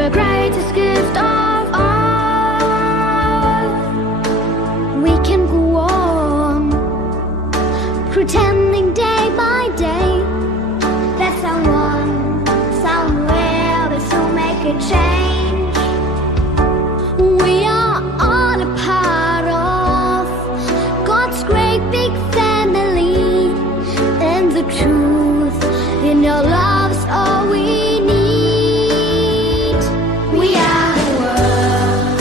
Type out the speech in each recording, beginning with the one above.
the greatest gift of all. We can go on pretending day by day that someone somewhere will soon make a change. We are all a part of God's great big family, and the truth in your love's all we need. We are the world,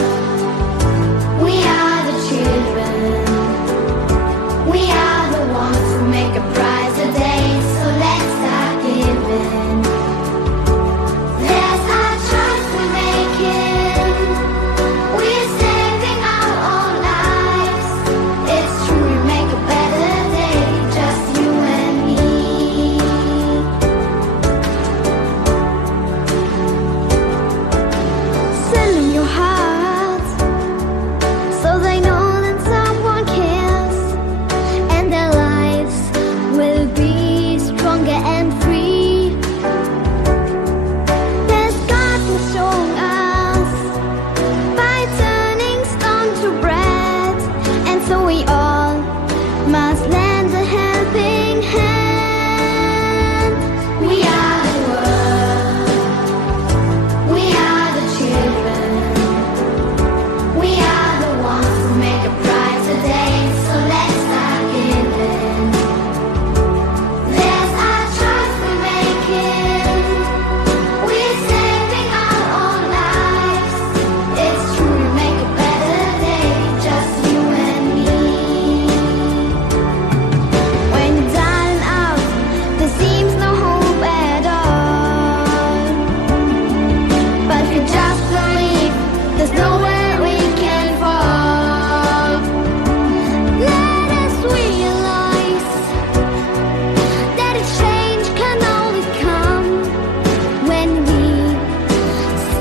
we are the children, we are the ones who make a brighter day, so let's start giving. There's our choice we're making, we're saving our own lives. It's true, we make a better day, just you and me. Send them your heart, so they know that someone cares, and their lives will be stronger and free. There's God who showing us by turning stone to bread, and so we all must lend a helping hand. We are the world, we are the children, we are the ones who make a brighter day, so let's start giving. There's our choice we're making, we're saving our own lives. It's true, we make a better day, just you and me. When you're down and out, there seems no hope at all, but if you just believe, there's nowhere we can fall. Let us realize that a change can always come when we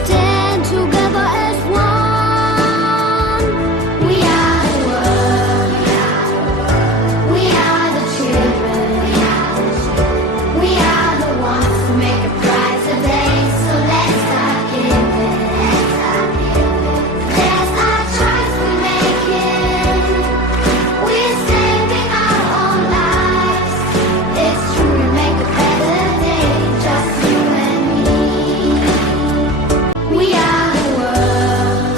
stand together as one. We are the world, we are the children, we are the ones who make a brighter day, so let's start giving. There's our choice we're making, we're saving our own lives. It's true, we make a better day, just you and me. We are the world,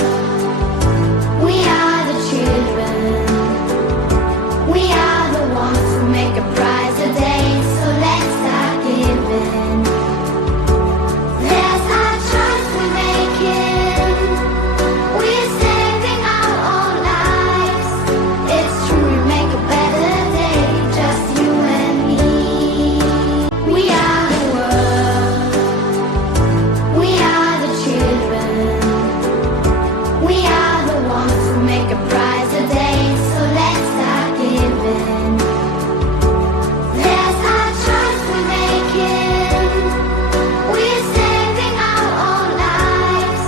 we are the children, we are the ones who make a brighter day, so let's start giving. There's our choice we're making, we're saving our own lives. It's true, we make a better day, just you and me. We are the world, we are the children, we are the ones who make a brighter day, so let's start giving. There's our choice we're making, we're saving our own lives.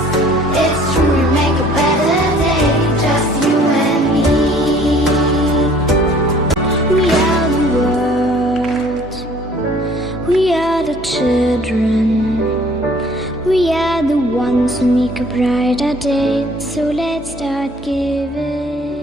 It's true, we make a better day, just you and me. We are the world, we are the children, we are the ones who make a brighter day, so let's start giving.